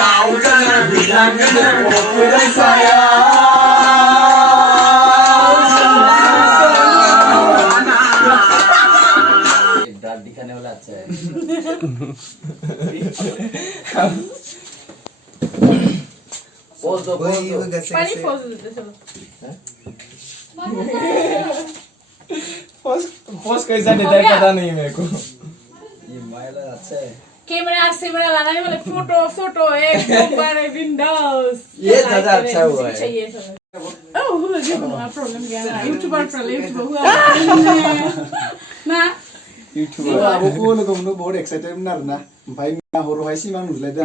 Kau jangan bilang dengan saya. Berat दिखाने वाला अच्छा है. Pose दो. पानी pose देते चलो. पोस्ट कैसा देता है पता नहीं मेरे को. ये मायला अच्छा है. कैमरा लगाने वाले फोटो एक नंबर विंडोज. ये ज़्यादा अच्छा हुआ है. चाहिए सब. ओह ये बड़ा प्रॉब्लम क्या है. यूट्यूबर हुआ. ना यूट्यूबर अब को लोगों ने बहुत एक्साइटेड नार ना भाई मैं हरो हाई सीमा नुलाय दा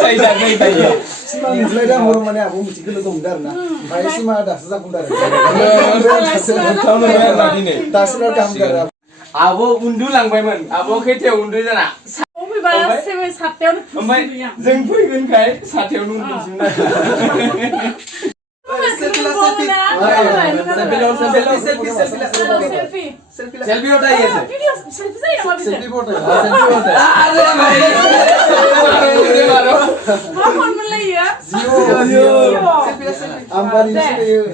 सही जा नहीं भाई सीमा नुलाय दा हरो माने अब मुति को लोगों दार ना भाई सीमा दास जा कुंदार दासना काम कर अब उन्दु लांबायमोन अब खैथायाव उन्दु जाना अबेबा सेबे सातयाव ओमफ्राय जों फैगोनखाय साथायाव उन्दुसिम ना सेल्फी उठाइए वीडियो सेल्फी चाहिए ना अभी सेल्फी फोटो अरे भाई मारो फोन में लिया जियो आम्बारी से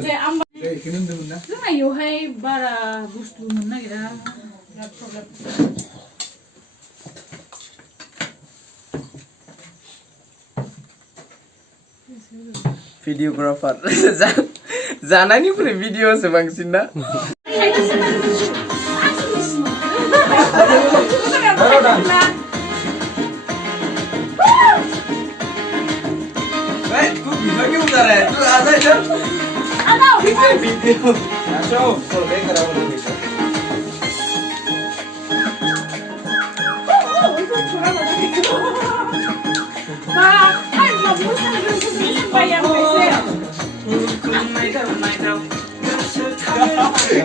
जे आम्बा किनम दमोन ना जोंना इयावहाय बारा बुस्थु मोननो नागिरा बिराद problem Videographer. Jangannya video sebangsin dah. Kau bisa ke utara? Tu ada je. Ada. Video. Aso, solve kerawan kita.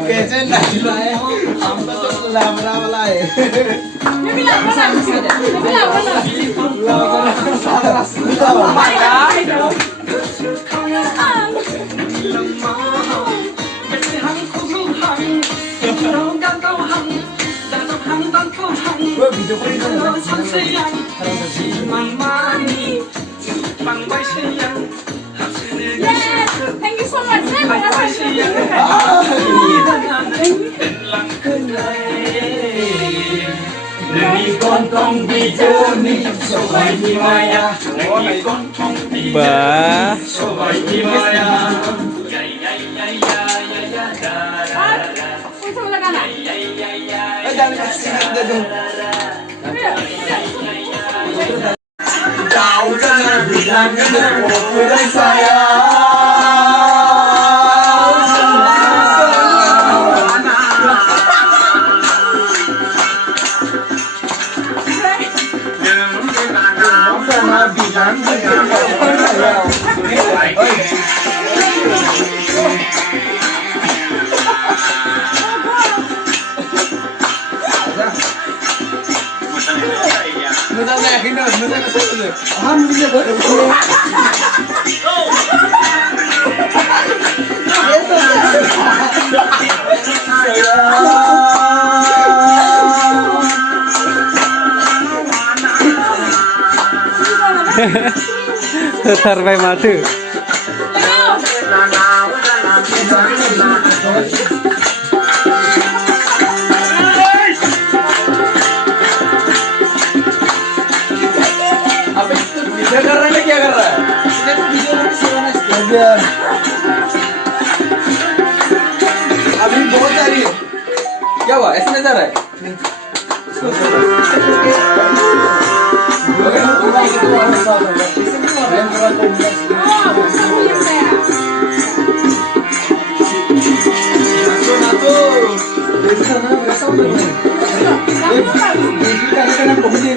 कैसे नहीं लाए हम तो लावरा वाला है ये भी लावरा Thank you so much. Nani kontong bijoni sobai himaya Nani kontong bijoni sobai himaya Kau jangan bilang dengan saya. Terbaik matu. Apa itu bisa karena क्या कर रहा है? इसने तो वीडियो में सेवन है अभी बहुत सारी है क्या हुआ ऐसे नजर है Kamu